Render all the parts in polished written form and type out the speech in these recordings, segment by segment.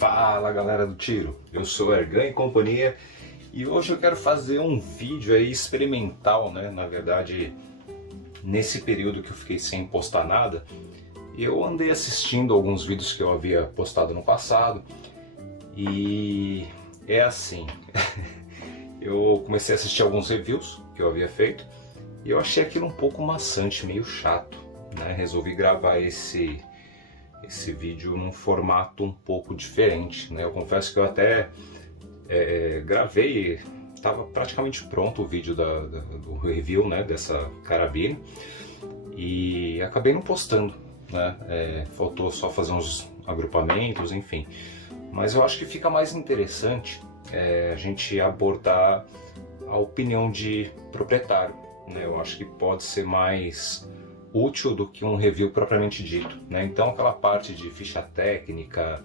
Fala galera do tiro, eu sou o Ergan e companhia e hoje eu quero fazer um vídeo aí experimental, né? Na verdade, nesse período que eu fiquei sem postar nada, eu andei assistindo alguns vídeos que eu havia postado no passado e é assim, eu comecei a assistir alguns reviews que eu havia feito e eu achei aquilo um pouco maçante, meio chato, né? Resolvi gravar esse vídeo num formato um pouco diferente, né? Eu confesso que eu até gravei, estava praticamente pronto o vídeo do review, né, dessa carabina e acabei não postando, né? Faltou só fazer uns agrupamentos, enfim. Mas eu acho que fica mais interessante a gente abordar a opinião de proprietário, né? Eu acho que pode ser mais útil do que um review propriamente dito, né? Então aquela parte de ficha técnica,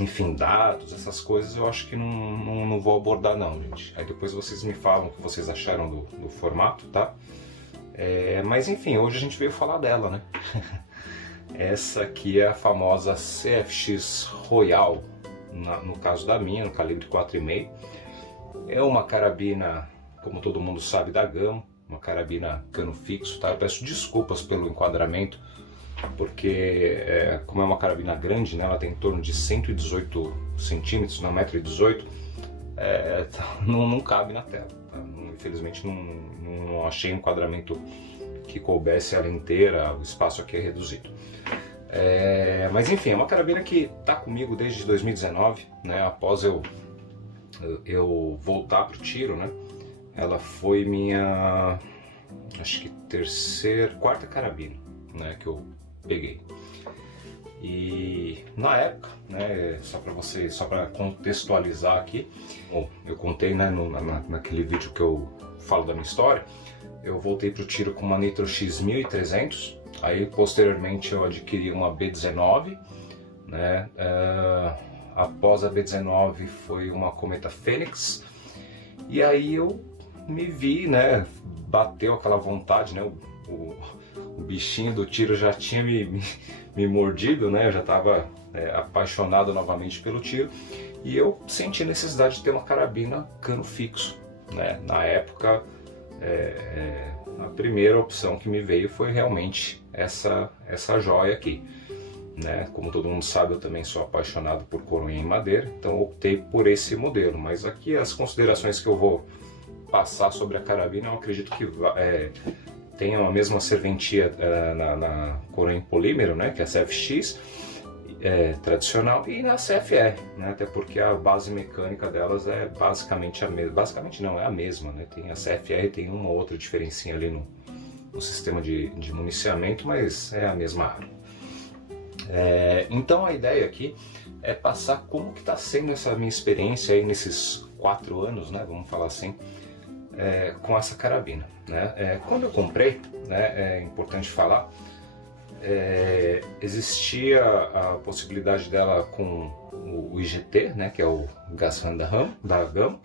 enfim, dados, essas coisas eu acho que não vou abordar não, gente. Aí depois vocês me falam o que vocês acharam do formato, tá? Mas enfim, hoje a gente veio falar dela, né? Essa aqui é a famosa CFX Royal, no caso da minha, no calibre 4,5. É uma carabina, como todo mundo sabe, da Gamma. Uma carabina cano fixo, tá? Eu peço desculpas pelo enquadramento, porque como é uma carabina grande, né, ela tem em torno de 118 centímetros, na 1,18 m, não cabe na tela, tá? Infelizmente não achei um enquadramento que coubesse ela inteira, o espaço aqui é reduzido. Mas enfim, é uma carabina que está comigo desde 2019, né, após eu voltar para o tiro, né? Ela foi minha, acho que quarta carabina, né, que eu peguei. E na época, né, só para contextualizar aqui, eu contei, né, naquele vídeo que eu falo da minha história, eu voltei para o tiro com uma Nitro X 1300, aí posteriormente eu adquiri uma B19, né, após a B19 foi uma Cometa Fênix, e aí eu me vi, né, bateu aquela vontade, né, o bichinho do tiro já tinha me mordido, né, eu já estava apaixonado novamente pelo tiro e eu senti a necessidade de ter uma carabina cano fixo, né. Na época a primeira opção que me veio foi realmente essa joia aqui, né. Como todo mundo sabe, eu também sou apaixonado por coronha em madeira, então optei por esse modelo, mas aqui as considerações que eu vou passar sobre a carabina, eu acredito que tem a mesma serventia na coroa em polímero, né, que é a CFX tradicional, e na CFR, né, até porque a base mecânica delas é basicamente a mesma, basicamente não, é a mesma, né, tem a CFR, tem uma outra diferencinha ali no sistema de municiamento, mas é a mesma arma. Então a ideia aqui é passar como que está sendo essa minha experiência aí nesses 4 anos, né, vamos falar assim, com essa carabina, né? Quando eu comprei, né, é importante falar, existia a possibilidade dela com o IGT, né, que é o Gas Gun da Gamma,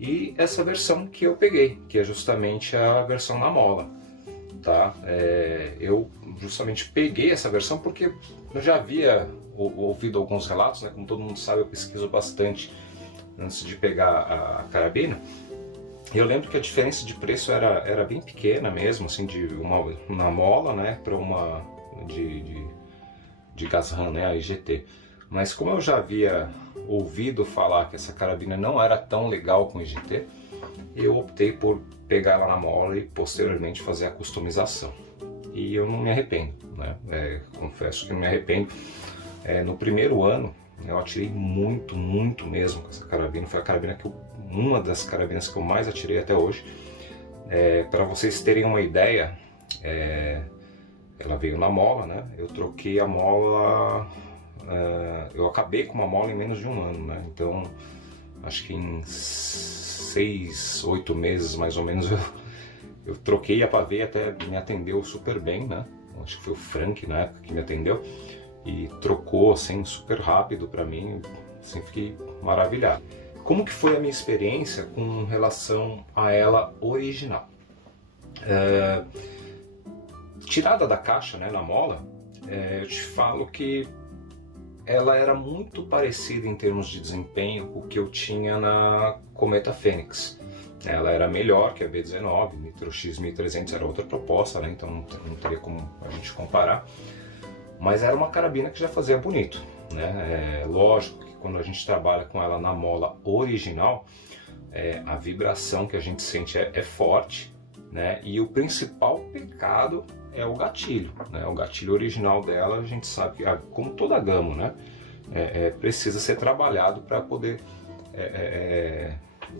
e essa versão que eu peguei, que é justamente a versão na mola, tá? Eu justamente peguei essa versão porque eu já havia ouvido alguns relatos, né? Como todo mundo sabe, eu pesquiso bastante antes de pegar a carabina. Eu lembro que a diferença de preço era bem pequena mesmo, assim, de uma mola, né, para uma de Gas Gun, né, a IGT. Mas como eu já havia ouvido falar que essa carabina não era tão legal com IGT, eu optei por pegar ela na mola e posteriormente fazer a customização. E eu não me arrependo, né, confesso que não me arrependo. No primeiro ano eu atirei muito mesmo com essa carabina, foi a carabina uma das carabinas que eu mais atirei até hoje. Para vocês terem uma ideia, ela veio na mola, né? Eu troquei a mola, eu acabei com uma mola em menos de um ano, né? Então acho que em 6, 8 meses mais ou menos eu troquei a pavê, até me atendeu super bem, né? Acho que foi o Frank na época que me atendeu e trocou assim super rápido para mim, assim, fiquei maravilhado. Como que foi a minha experiência com relação a ela original? Tirada da caixa, né, na mola, eu te falo que ela era muito parecida em termos de desempenho com o que eu tinha na Cometa Fênix. Ela era melhor que a B19, Nitro X 1300 era outra proposta, né? Então não teria como a gente comparar. Mas era uma carabina que já fazia bonito, né? Lógico que quando a gente trabalha com ela na mola original, a vibração que a gente sente é forte, né? E o principal pecado é o gatilho, né? O gatilho original dela, a gente sabe que, como toda a gama, né? Precisa ser trabalhado para poder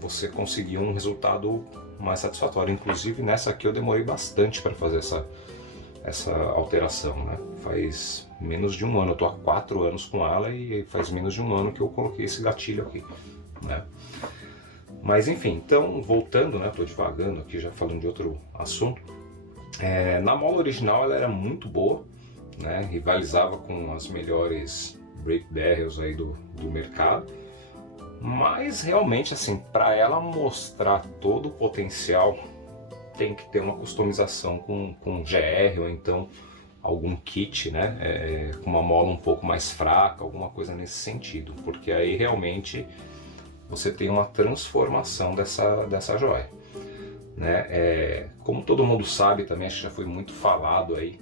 você conseguir um resultado mais satisfatório. Inclusive nessa aqui eu demorei bastante para fazer essa alteração, né? Faz menos de um ano, eu tô há 4 anos com ela e faz menos de um ano que eu coloquei esse gatilho aqui, né? Mas enfim, então voltando, né? Tô divagando aqui, já falando de outro assunto. Na mola original ela era muito boa, né? Rivalizava com as melhores brake barrels aí do mercado. Mas realmente, assim, para ela mostrar todo o potencial, tem que ter uma customização com GR ou então algum kit, né? Com uma mola um pouco mais fraca, alguma coisa nesse sentido, porque aí realmente você tem uma transformação dessa joia, né? Como todo mundo sabe também, acho que já foi muito falado aí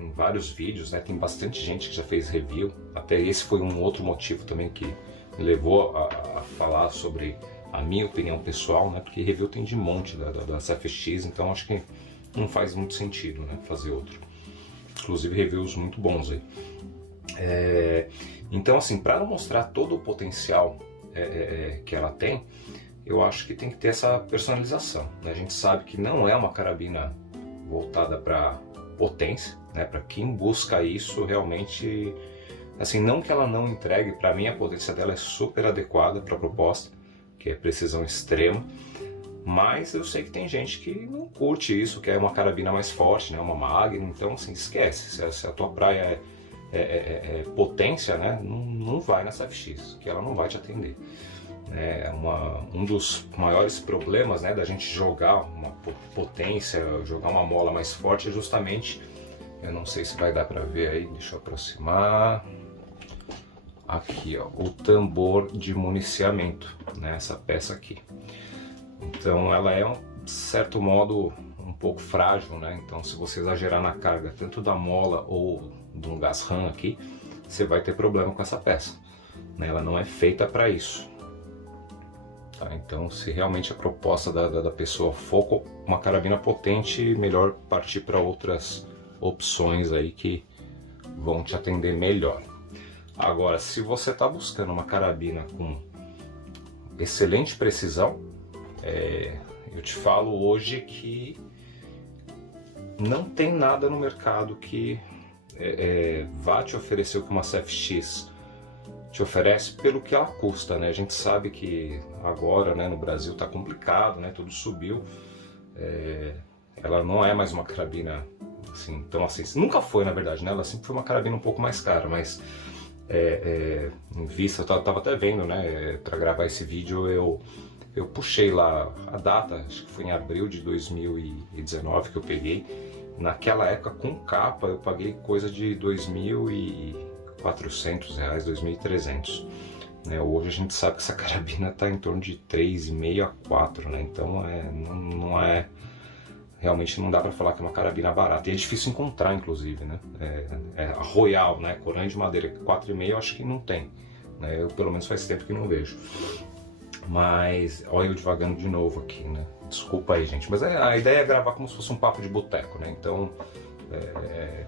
em vários vídeos, né? Tem bastante gente que já fez review, até esse foi um outro motivo também que me levou a falar sobre a minha opinião pessoal, né? Porque review tem de monte da CFX, então acho que não faz muito sentido, né? Fazer outro. Inclusive reviews muito bons aí. Então assim, para mostrar todo o potencial que ela tem, eu acho que tem que ter essa personalização, né? A gente sabe que não é uma carabina voltada para potência, né? Para quem busca isso realmente, assim, não que ela não entregue, para mim a potência dela é super adequada para a proposta, que é precisão extrema, mas eu sei que tem gente que não curte isso, que é uma carabina mais forte, né? Uma Magnum, então assim, esquece, se a tua praia é potência, né? Não vai na CFX, que ela não vai te atender. Um dos maiores problemas, né, da gente jogar uma potência, jogar uma mola mais forte é justamente, eu não sei se vai dar para ver aí, deixa eu aproximar, aqui ó, o tambor de municiamento, né, essa peça aqui. Então ela é, de certo modo, um pouco frágil, né? Então se você exagerar na carga tanto da mola ou de um gás RAM aqui, você vai ter problema com essa peça, né? Ela não é feita para isso. Tá? Então se realmente a proposta da pessoa for uma carabina potente, melhor partir para outras opções aí que vão te atender melhor. Agora, se você está buscando uma carabina com excelente precisão, eu te falo hoje que não tem nada no mercado que vá te oferecer o que uma CFX te oferece pelo que ela custa, né? A gente sabe que agora, né, no Brasil está complicado, né? Tudo subiu. Ela não é mais uma carabina assim, então assim, nunca foi na verdade, né? Ela sempre foi uma carabina um pouco mais cara, mas em vista, eu tava até vendo, né? Para gravar esse vídeo eu puxei lá a data, acho que foi em abril de 2019 que eu peguei. Naquela época, com capa, eu paguei coisa de R$ 2.400, R$ 2.300. Hoje a gente sabe que essa carabina está em torno de 3,5 a 4, né? Então realmente não dá para falar que é uma carabina barata. E é difícil encontrar, inclusive, né? A Royal, né? Corã de madeira 4,5 eu acho que não tem, né? Eu pelo menos faz tempo que não vejo. Mas, olha eu devagando de novo aqui, né? Desculpa aí, gente. Mas a ideia é gravar como se fosse um papo de boteco, né? Então,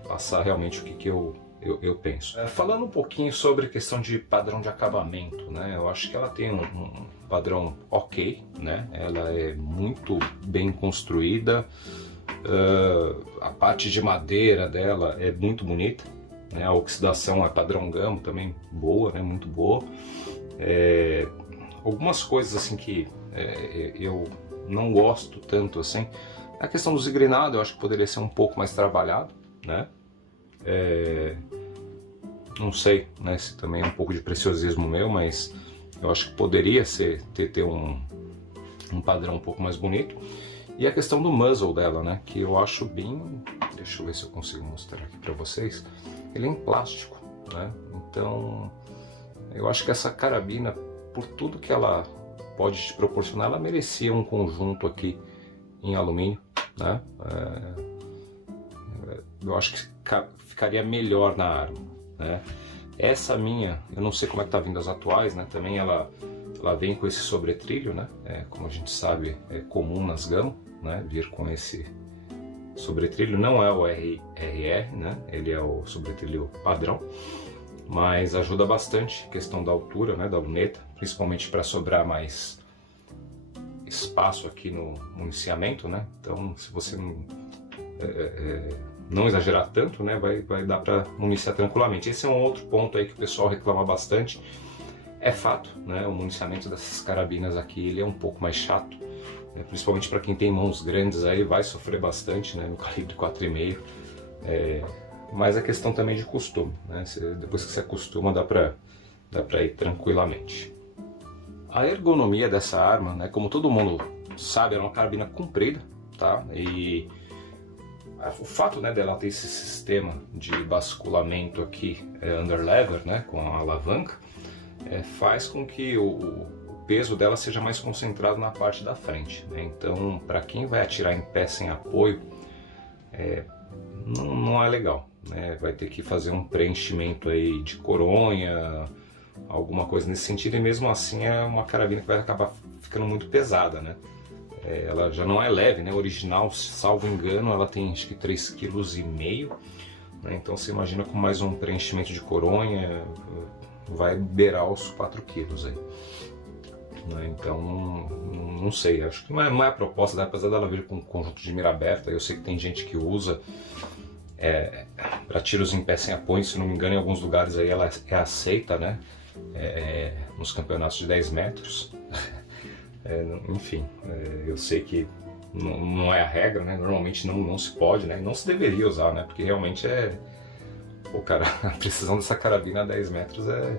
passar realmente o que eu penso. Falando um pouquinho sobre questão de padrão de acabamento, né? Eu acho que ela tem um padrão ok, né? Ela é muito bem construída. A parte de madeira dela é muito bonita, né? A oxidação é padrão Gamo também boa, né? Muito boa. Algumas coisas assim que eu não gosto tanto assim, a questão do zigrinado eu acho que poderia ser um pouco mais trabalhado, né? Não sei, né, se também é um pouco de preciosismo meu, mas eu acho que poderia ter um padrão um pouco mais bonito. E a questão do muzzle dela, né, que eu acho bem, deixa eu ver se eu consigo mostrar aqui para vocês, ele é em plástico, né? Então eu acho que essa carabina, por tudo que ela pode te proporcionar, ela merecia um conjunto aqui em alumínio, né? Eu acho que ficaria melhor na arma, né? Essa minha, eu não sei como é que tá vindo as atuais, né? Também ela vem com esse sobretrilho, né? Como a gente sabe, é comum nas Gamo, né? Vir com esse sobretrilho. Não é o RR, né? Ele é o sobretrilho padrão, mas ajuda bastante a questão da altura, né? Da luneta, principalmente para sobrar mais espaço aqui no municiamento, né? Então, se você não exagerar tanto, né? Vai dar para municiar tranquilamente. Esse é um outro ponto aí que o pessoal reclama bastante. É fato, né? O municiamento dessas carabinas aqui, ele é um pouco mais chato, né? Principalmente para quem tem mãos grandes aí, vai sofrer bastante, né? No calibre 4,5. Mas é questão também de costume, né? Depois que você acostuma, dá para ir tranquilamente. A ergonomia dessa arma, né? Como todo mundo sabe, é uma carabina comprida, tá? E o fato, né, dela ter esse sistema de basculamento aqui underlever, né, com a alavanca, faz com que o peso dela seja mais concentrado na parte da frente, né? Então, para quem vai atirar em pé sem apoio, não é legal, né? Vai ter que fazer um preenchimento aí de coronha, alguma coisa nesse sentido, e mesmo assim é uma carabina que vai acabar ficando muito pesada, né? Ela já não é leve, né? Original, salvo engano, ela tem acho que 3,5 kg, né? Então você imagina com mais um preenchimento de coronha, vai beirar os 4 kg aí, né? Então não sei, acho que não é a proposta, né? Apesar dela vir com um conjunto de mira aberta. Eu sei que tem gente que usa para tiros em pé sem apoio, se não me engano, em alguns lugares aí ela é aceita, né? Nos campeonatos de 10 metros. Enfim, eu sei que não é a regra, né? Normalmente não se pode, né? Não se deveria usar, né? Porque realmente pô, cara, a precisão dessa carabina a 10 metros é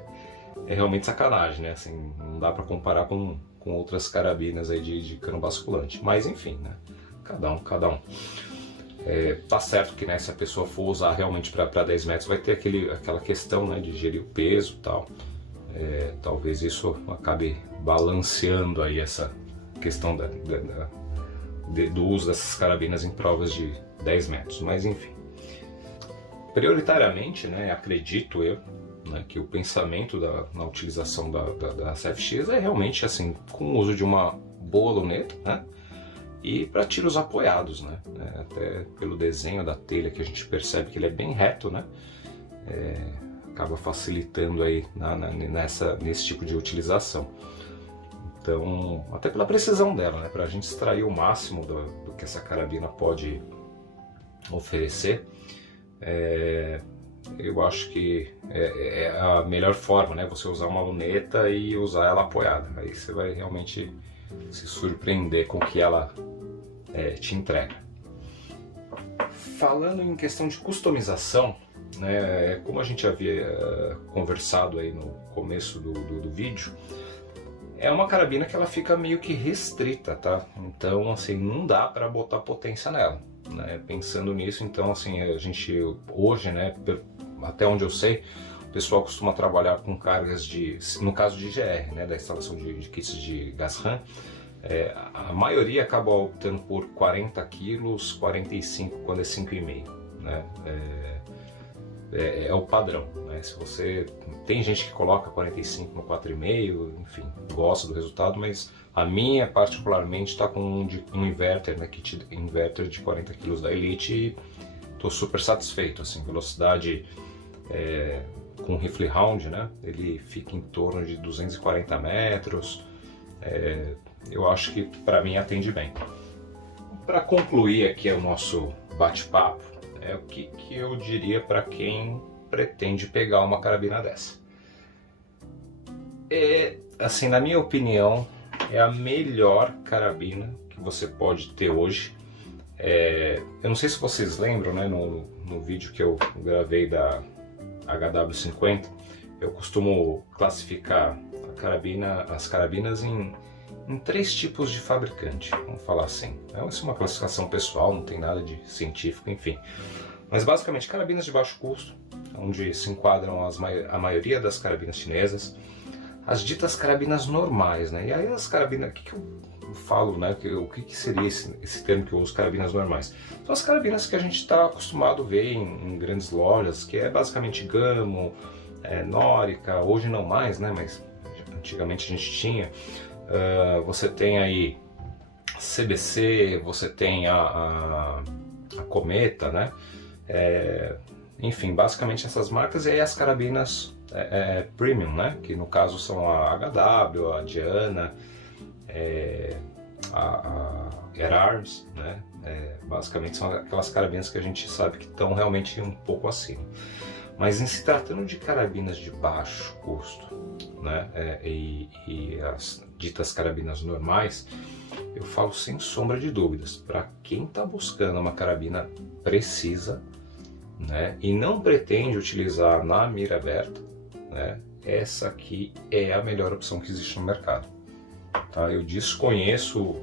realmente sacanagem, né? Assim, não dá para comparar com outras carabinas aí de cano basculante. Mas enfim, né? Cada um. Tá certo que, né, se a pessoa for usar realmente para 10 metros, vai ter aquela questão, né, de gerir o peso e tal. Talvez isso acabe balanceando aí essa questão do uso dessas carabinas em provas de 10 metros, mas enfim. Prioritariamente, né, acredito eu, né, que o pensamento na utilização da CFX é realmente assim, com o uso de uma boa luneta, né, e para tiros apoiados, né, até pelo desenho da telha que a gente percebe que ele é bem reto, né, acaba facilitando aí nesse tipo de utilização. Então, até pela precisão dela, né, para a gente extrair o máximo do que essa carabina pode oferecer, eu acho que é a melhor forma, né, você usar uma luneta e usar ela apoiada. Aí você vai realmente se surpreender com o que ela te entrega. Falando em questão de customização, né, como a gente havia conversado aí no começo do vídeo, é uma carabina que ela fica meio que restrita, tá? Então, assim, não dá para botar potência nela, né? Pensando nisso, então, assim, a gente hoje, né, até onde eu sei, o pessoal costuma trabalhar com cargas no caso de GR, né, da instalação de kits de gás RAM, a maioria acaba optando por 40 quilos, 45 quando é 5,5, né? É o padrão, né? Se você tem gente que coloca 45 no 4,5, enfim, gosta do resultado, mas a minha particularmente está com um inverter, né, kit inverter de 40 kg da Elite, e estou super satisfeito, assim, velocidade com rifle round, né? Ele fica em torno de 240 metros. Eu acho que para mim atende bem. Para concluir aqui o nosso bate-papo, o que eu diria para quem pretende pegar uma carabina dessa. Assim, na minha opinião, é a melhor carabina que você pode ter hoje. Eu não sei se vocês lembram, né, no vídeo que eu gravei da HW50, eu costumo classificar as carabinas em 3 tipos de fabricante, vamos falar assim. Essa é uma classificação pessoal, não tem nada de científico, enfim. Mas basicamente, carabinas de baixo custo, onde se enquadram a maioria das carabinas chinesas, as ditas carabinas normais, né? E aí as carabinas, o que eu falo, né? O que seria esse termo que eu uso, carabinas normais? São as carabinas que a gente está acostumado a ver em grandes lojas, que é basicamente Gamo, Norica, hoje não mais, né? Mas antigamente a gente tinha. Você tem aí CBC, você tem a Cometa, né? Enfim, basicamente essas marcas, e aí as carabinas premium, né? Que no caso são a HW, a Diana, a Air Arms, né? Basicamente são aquelas carabinas que a gente sabe que estão realmente um pouco acima. Mas em se tratando de carabinas de baixo custo, né? E as ditas carabinas normais, eu falo sem sombra de dúvidas, para quem está buscando uma carabina precisa, né, e não pretende utilizar na mira aberta, né, essa aqui é a melhor opção que existe no mercado. Tá? Eu desconheço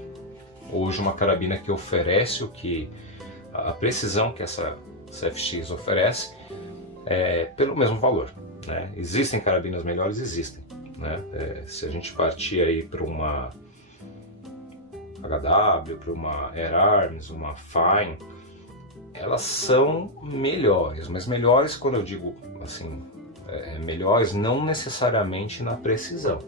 hoje uma carabina que oferece a precisão que essa CFX oferece pelo mesmo valor. Né? Existem carabinas melhores? Existem. Né? Se a gente partir aí para uma HW, para uma Air Arms, uma Fine, elas são melhores, mas melhores, quando eu digo assim, melhores não necessariamente na precisão,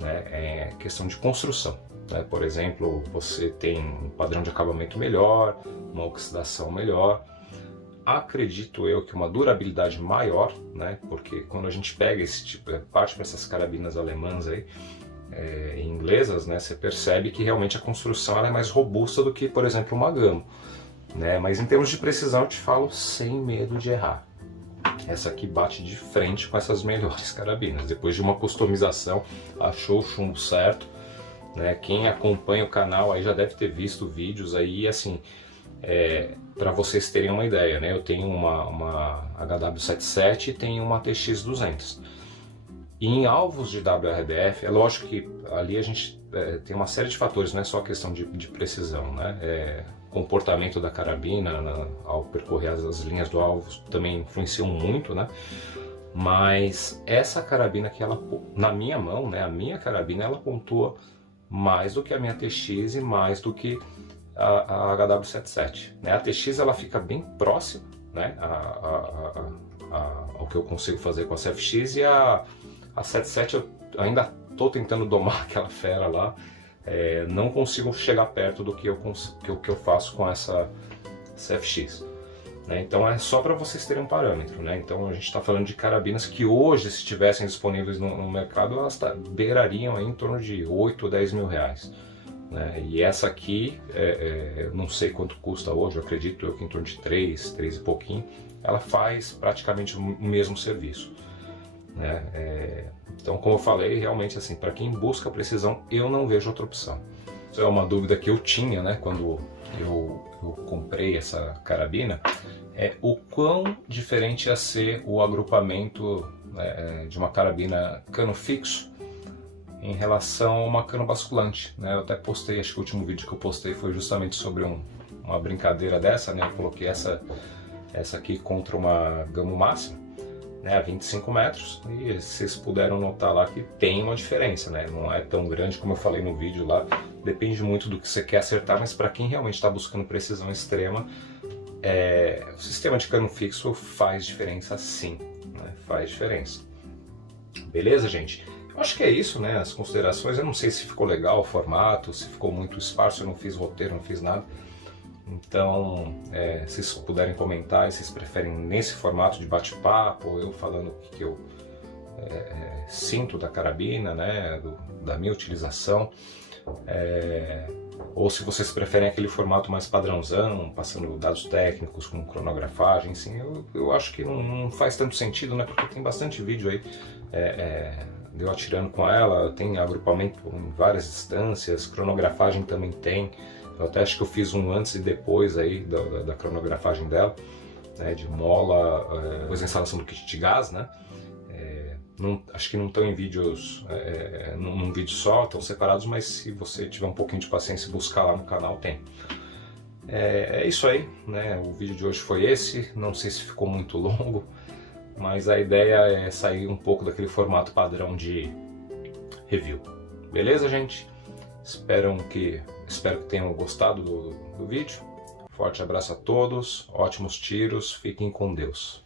né? É questão de construção, né? Por exemplo, você tem um padrão de acabamento melhor, uma oxidação melhor, acredito eu que uma durabilidade maior, né? Porque quando a gente pega esse tipo, parte para essas carabinas alemãs aí, inglesas, né? Você percebe que realmente a construção ela é mais robusta do que, por exemplo, uma Gamo. Né? Mas em termos de precisão eu te falo sem medo de errar. Essa aqui bate de frente com essas melhores carabinas. Depois de uma customização, achou o chumbo certo. Né? Quem acompanha o canal aí já deve ter visto vídeos aí, assim, para vocês terem uma ideia, né? Eu tenho uma HW77 e tenho uma TX200. E em alvos de WRBF, é lógico que ali a gente tem uma série de fatores, não é só a questão de precisão, né? Comportamento da carabina ao percorrer as linhas do alvo também influenciam muito, né? Mas essa carabina que ela, na minha mão, né, a minha carabina, ela pontua mais do que a minha TX e mais do que a HW77, né? A TX ela fica bem próxima, né, ao que eu consigo fazer com a CFX, e a 77 eu ainda estou tentando domar aquela fera lá. Não consigo chegar perto do que eu faço com essa CFX. Né? Então é só para vocês terem um parâmetro. Né? Então a gente está falando de carabinas que hoje, se estivessem disponíveis no mercado, elas beirariam aí em torno de 8 ou 10 mil reais. Né? E essa aqui, não sei quanto custa hoje, eu acredito eu que em torno de 3 e pouquinho, ela faz praticamente o mesmo serviço. Né? Então, como eu falei, realmente assim, para quem busca precisão, eu não vejo outra opção. Isso é uma dúvida que eu tinha, né, quando eu comprei essa carabina, o quão diferente ia ser o agrupamento de uma carabina cano fixo em relação a uma cano basculante. Né? Eu até postei, acho que o último vídeo que eu postei foi justamente sobre uma brincadeira dessa, né? Eu coloquei essa aqui contra uma Gamo máxima, né, a 25 metros, e vocês puderam notar lá que tem uma diferença, né? Não é tão grande como eu falei no vídeo lá, depende muito do que você quer acertar, mas para quem realmente está buscando precisão extrema, o sistema de cano fixo faz diferença sim, né? Faz diferença. Beleza, gente? Eu acho que é isso, né? As considerações, eu não sei se ficou legal o formato, se ficou muito esparso, eu não fiz roteiro, não fiz nada. Então, se vocês puderem comentar, se vocês preferem nesse formato de bate-papo, eu falando o que eu sinto da carabina, né, da minha utilização, ou se vocês preferem aquele formato mais padrãozão, passando dados técnicos com cronografagem, assim, eu acho que não faz tanto sentido, né, porque tem bastante vídeo aí de eu atirando com ela, tem agrupamento em várias distâncias, cronografagem também tem. Eu até acho que eu fiz um antes e depois aí da cronografagem dela, né, de mola, depois da instalação do kit de gás, né? Acho que não estão em vídeos, num vídeo só, estão separados, mas se você tiver um pouquinho de paciência e buscar lá no canal, tem. É isso aí, né? O vídeo de hoje foi esse, não sei se ficou muito longo, mas a ideia é sair um pouco daquele formato padrão de review. Beleza, gente? Espero que tenham gostado do vídeo. Forte abraço a todos, ótimos tiros, fiquem com Deus.